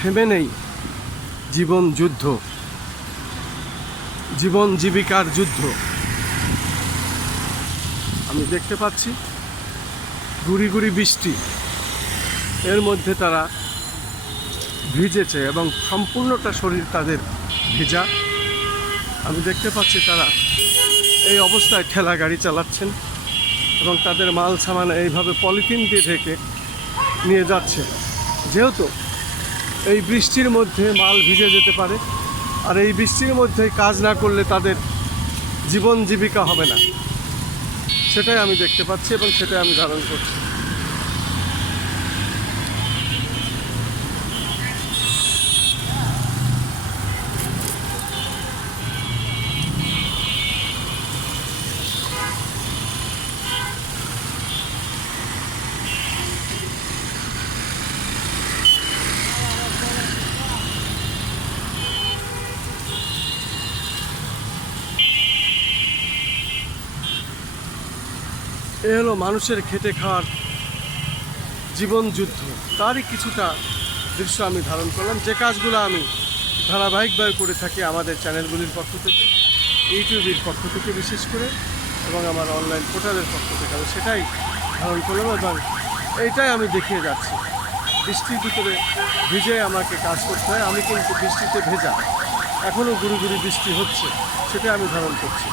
থেমে নেই জীবন যুদ্ধ, জীবন জীবিকার যুদ্ধ। আমি দেখতে পাচ্ছি গুড়ি গুড়ি বৃষ্টি, এর মধ্যে তারা ভিজেছে এবং সম্পূর্ণটা শরীর তাদের ভেজা। আমি দেখতে পাচ্ছি তারা এই অবস্থায় ঠেলা গাড়ি চালাচ্ছেন এবং তাদের মাল সামান এইভাবে পলিথিন দিয়ে ঢেকে নিয়ে যাচ্ছে, যেহেতু এই বৃষ্টির মধ্যে মাল ভিজে যেতে পারে আর এই বৃষ্টির মধ্যে কাজ না করলে তাদের জীবন জীবিকা হবে না। সেটাই আমি দেখতে পাচ্ছি এবং সেটাই আমি ধারণ করছি। এ হলো মানুষের খেটে খাওয়ার জীবন যুদ্ধ, তারই কিছুটা দৃশ্য আমি ধারণ করলাম। যে কাজগুলো আমি ধারাবাহিকভাবে করে থাকি আমাদের চ্যানেলগুলির পক্ষ থেকে, ইউটিউবের পক্ষ থেকে বিশেষ করে, এবং আমার অনলাইন পোর্টালের পক্ষ থেকে আমি সেটাই ধারণ করলাম এবং এইটাই আমি দেখিয়ে যাচ্ছি। বৃষ্টির ভিতরে ভিজে আমাকে কাজ করতে হয়, আমি কিন্তু বৃষ্টিতে ভেজা, এখনও গুড়ি গুড়ি বৃষ্টি হচ্ছে, সেটাই আমি ধারণ করছি।